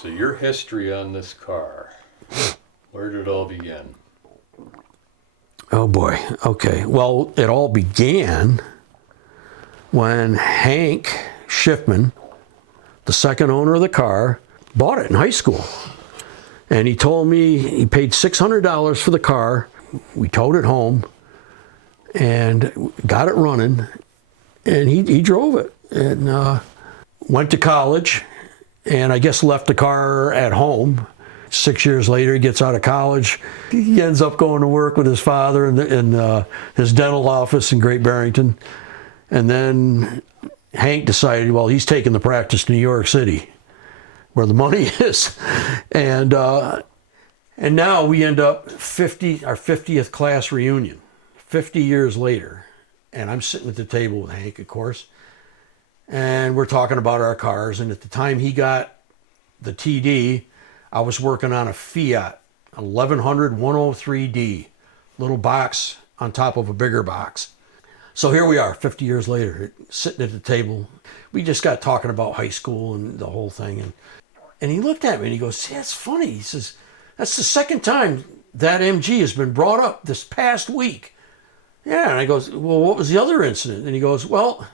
So your history on this car, where did it all begin? Oh boy. Okay. Well, it all began when Hank Schiffman, the second owner of the car, bought it in high school. And he told me he paid $600 for the car. We towed it home and got it running. And he drove it and went to college and I guess left the car at home. 6 years later, he gets out of college. He ends up going to work with his father in his dental office in Great Barrington. And then Hank decided, well, he's taking the practice to New York City, where the money is. And now we end up our 50th class reunion, 50 years later. And I'm sitting at the table with Hank, of course. And we're talking about our cars. And at the time he got the TD, I was working on a Fiat 1100 103D, little box on top of a bigger box. So here we are, 50 years later, sitting at the table. We just got talking about high school and the whole thing. And he looked at me and he goes, yeah, it's funny. He says, that's the second time that MG has been brought up this past week. Yeah, and I goes, well, what was the other incident? And he goes, well,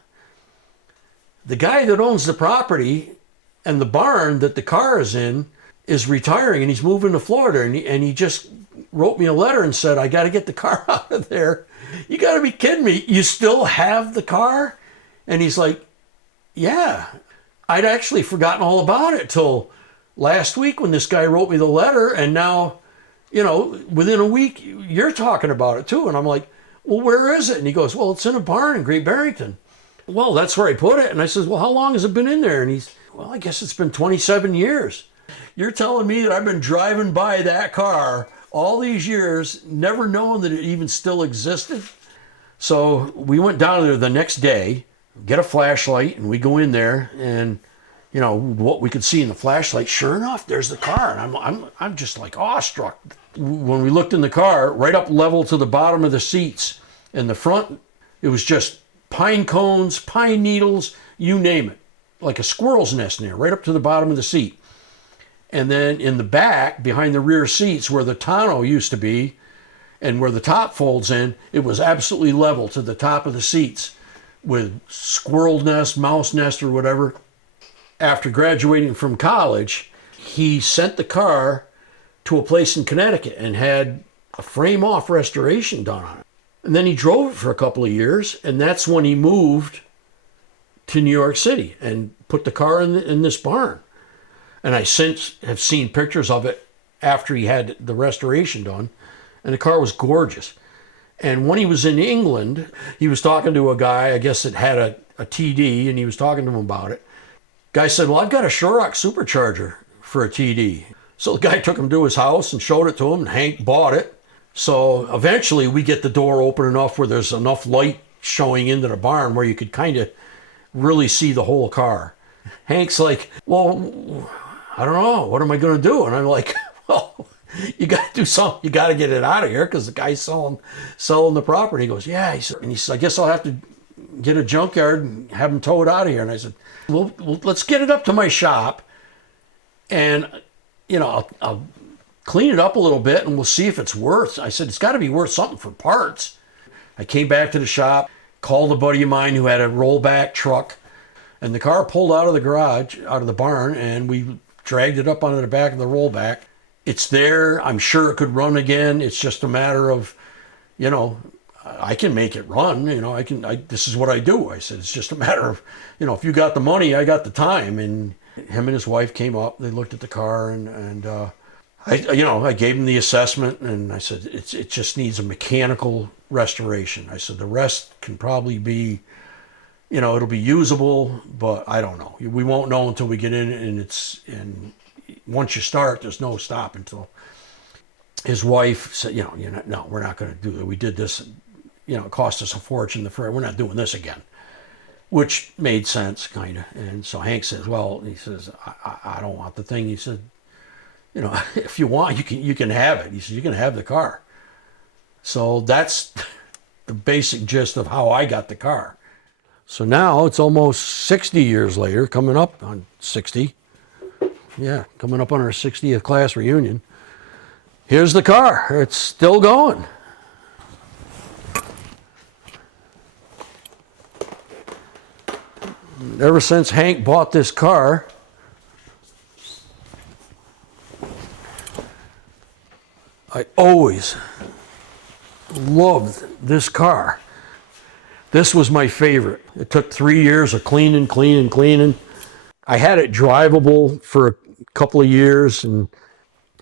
the guy that owns the property and the barn that the car is in is retiring and he's moving to Florida. And he just wrote me a letter and said, I got to get the car out of there. You got to be kidding me. You still have the car? And he's like, yeah. I'd actually forgotten all about it till last week when this guy wrote me the letter. And now, within a week, you're talking about it too. And I'm like, well, where is it? And he goes, well, it's in a barn in Great Barrington. Well, that's where I put it. And I says, well, how long has it been in there? And he's, well, I guess it's been 27 years. You're telling me that I've been driving by that car all these years, never knowing that it even still existed? So we went down there the next day, get a flashlight, and we go in there, and what we could see in the flashlight, sure enough, there's the car. And I'm just like awestruck. When we looked in the car, right up level to the bottom of the seats. In the front, it was just pine cones, pine needles, you name it. Like a squirrel's nest in there, right up to the bottom of the seat. And then in the back, behind the rear seats, where the tonneau used to be, and where the top folds in, it was absolutely level to the top of the seats with squirrel nest, mouse nest, or whatever. After graduating from college, he sent the car to a place in Connecticut and had a frame-off restoration done on it. And then he drove it for a couple of years, and that's when he moved to New York City and put the car in this barn. And I since have seen pictures of it after he had the restoration done, and the car was gorgeous. And when he was in England, he was talking to a guy, I guess that had a TD, and he was talking to him about it. Guy said, well, I've got a Shorrock supercharger for a TD. So the guy took him to his house and showed it to him, and Hank bought it. So eventually we get the door open enough where there's enough light showing into the barn where you could kind of really see the whole car. Hank's like, well, I don't know, what am I going to do? And I'm like, well, you got to do something. You got to get it out of here because the guy's selling the property. He goes, yeah. He said, I guess I'll have to get a junkyard and have him tow it out of here. And I said, well, let's get it up to my shop and, I'll clean it up a little bit and we'll see if it's worth. I said, it's got to be worth something for parts. I came back to the shop, called a buddy of mine who had a rollback truck, and the car pulled out of the garage, out of the barn, and we dragged it up onto the back of the rollback. It's there. I'm sure it could run again. It's just a matter of, I can make it run. This is what I do. I said, it's just a matter of, if you got the money, I got the time. And him and his wife came up. They looked at the car, and I gave him the assessment, and I said, it just needs a mechanical restoration. I said, the rest can probably be, it'll be usable, but I don't know. We won't know until we get in, and once you start, there's no stop until. His wife said, no, we're not going to do it. We did this, it cost us a fortune. We're not doing this again, which made sense, kind of. And so Hank says, well, he says, I don't want the thing. He said, if you want, you can have it. He said, you can have the car. So that's the basic gist of how I got the car. So now it's almost 60 years later, coming up on 60, Yeah, coming up on our 60th class reunion. Here's the car. It's still going. Ever since Hank bought this car, I always loved this car. This was my favorite. It took 3 years of cleaning. I had it drivable for a couple of years, and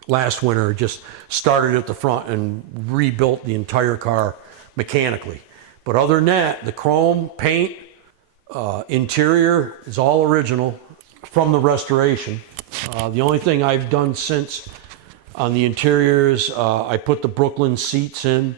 last winter just started at the front and rebuilt the entire car mechanically. But other than that, the chrome paint, interior is all original from the restoration. The only thing I've done since on the interiors, I put the Brooklyn seats in.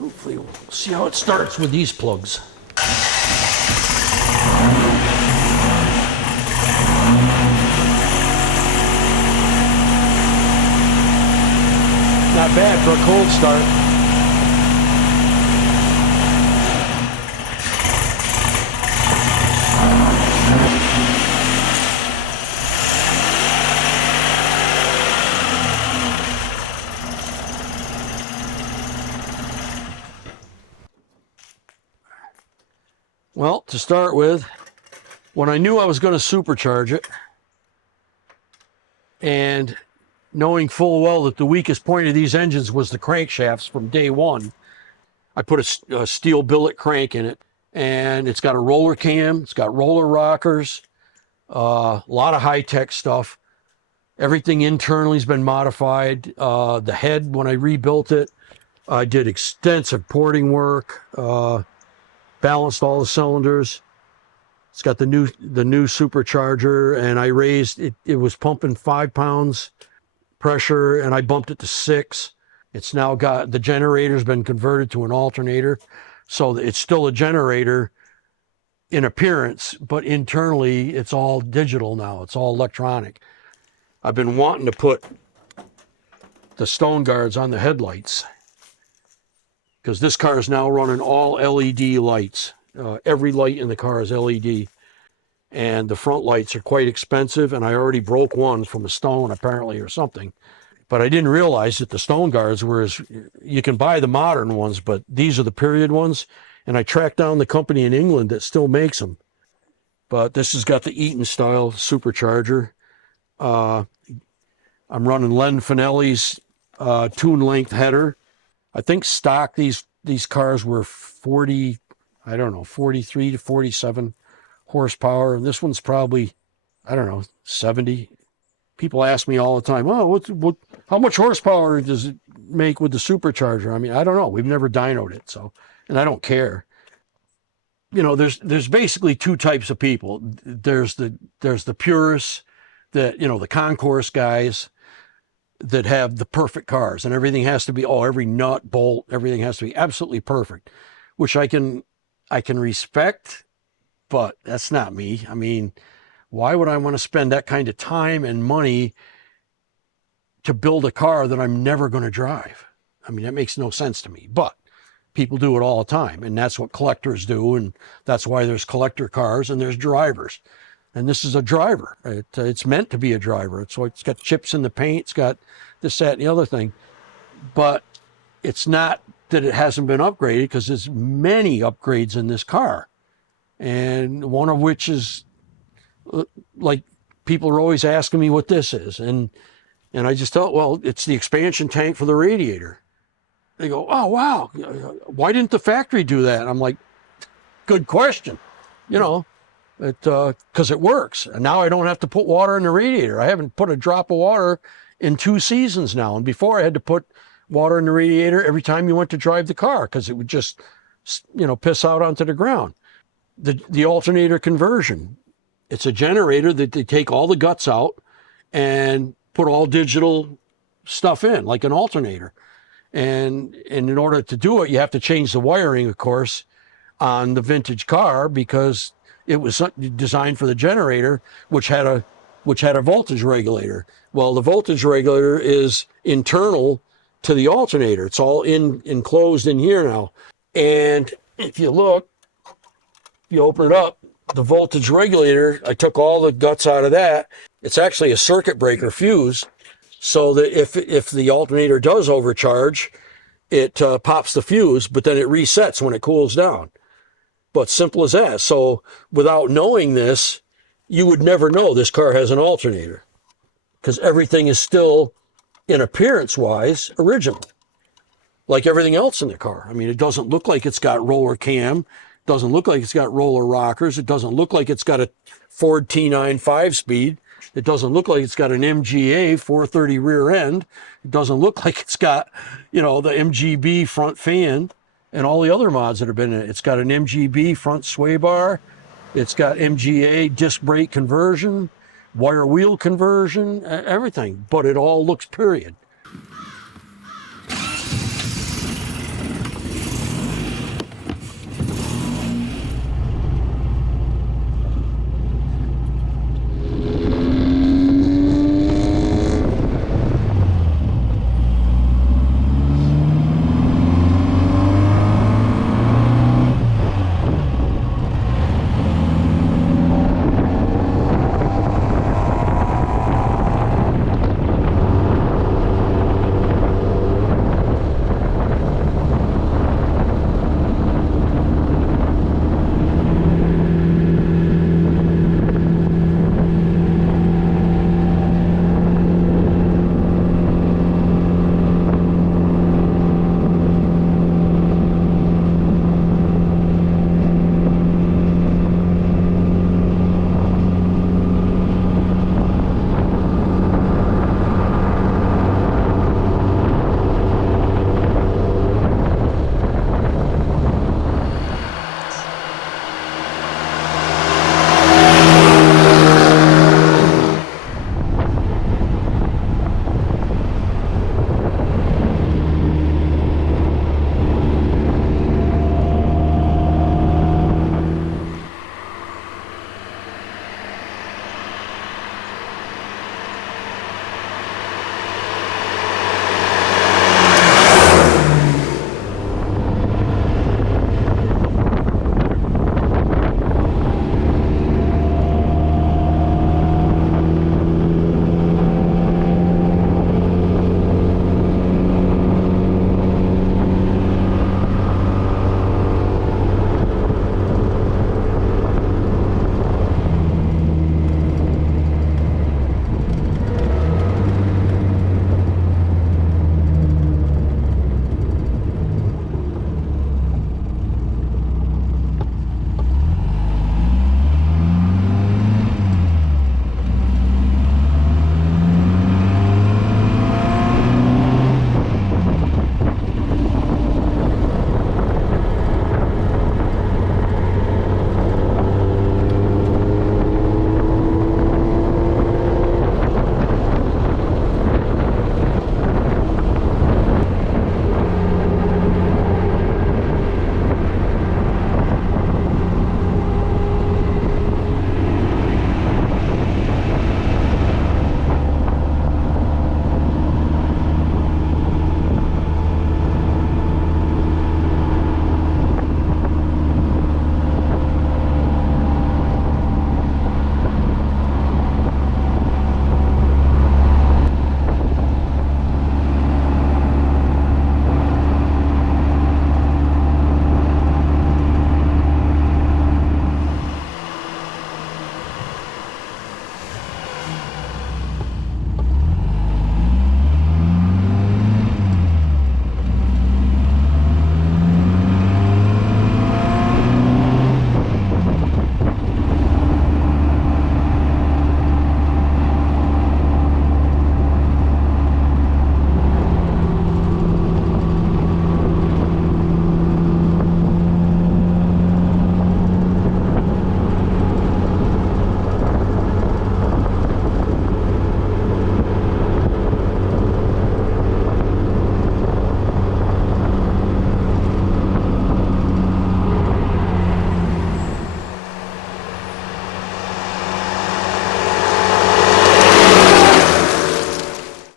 Hopefully we'll see how it starts with these plugs. Not bad for a cold start. Well, to start with, when I knew I was going to supercharge it, and knowing full well that the weakest point of these engines was the crankshafts from day one, I put a steel billet crank in it, and it's got a roller cam, it's got roller rockers, a lot of high-tech stuff. Everything internally has been modified. The head, when I rebuilt it, I did extensive porting work, balanced all the cylinders. It's got the new supercharger, and I raised it. It was pumping 5 pounds pressure, and I bumped it to 6. It's now got, the generator's been converted to an alternator, so it's still a generator in appearance, but internally it's all digital now. It's all electronic. I've been wanting to put the stone guards on the headlights, because this car is now running all LED lights. Every light in the car is LED, and the front lights are quite expensive, and I already broke one from a stone apparently or something. But I didn't realize that the stone guards were you can buy the modern ones, but these are the period ones, and I tracked down the company in England that still makes them. But this has got the Eaton style supercharger. I'm running Len Finelli's tune length header. I think stock these cars were 43 to 47 horsepower, and this one's probably, 70. People ask me all the time, oh, how much horsepower does it make with the supercharger? I mean, I don't know. We've never dynoed it, so, and I don't care. There's basically two types of people. There's the purists, that, the concourse guys that have the perfect cars, and everything has to be, every nut, bolt, everything has to be absolutely perfect, which I can respect, but that's not me. I mean, why would I want to spend that kind of time and money to build a car that I'm never going to drive? I mean, that makes no sense to me, but people do it all the time, and that's what collectors do, and that's why there's collector cars and there's drivers. And this is a driver. It's meant to be a driver. So it's got chips in the paint. It's got this, that, and the other thing. But it's not that it hasn't been upgraded, because there's many upgrades in this car. And one of which is, like, people are always asking me what this is. And I just thought, well, it's the expansion tank for the radiator. They go, oh, wow. Why didn't the factory do that? And I'm like, good question. Because it works. And now I don't have to put water in the radiator. I haven't put a drop of water in 2 seasons now. And before, I had to put water in the radiator every time you went to drive the car, because it would just, piss out onto the ground. The alternator conversion. It's a generator that they take all the guts out and put all digital stuff in, like an alternator. And in order to do it, you have to change the wiring, of course, on the vintage car, because it was designed for the generator, which had a voltage regulator. Well, the voltage regulator is internal to the alternator. It's all enclosed in here now. And if you look, you open it up, the voltage regulator, I took all the guts out of that. It's actually a circuit breaker fuse, so that if the alternator does overcharge, it pops the fuse, but then it resets when it cools down. But simple as that. So without knowing this, you would never know this car has an alternator, because everything is still, in appearance-wise, original, like everything else in the car. I mean, it doesn't look like it's got roller cam, doesn't look like it's got roller rockers, it doesn't look like it's got a Ford T9 5-speed, it doesn't look like it's got an MGA 430 rear end, it doesn't look like it's got, the MGB front fan and all the other mods that have been in it. It's got an MGB front sway bar, it's got MGA disc brake conversion, wire wheel conversion, everything, but it all looks period.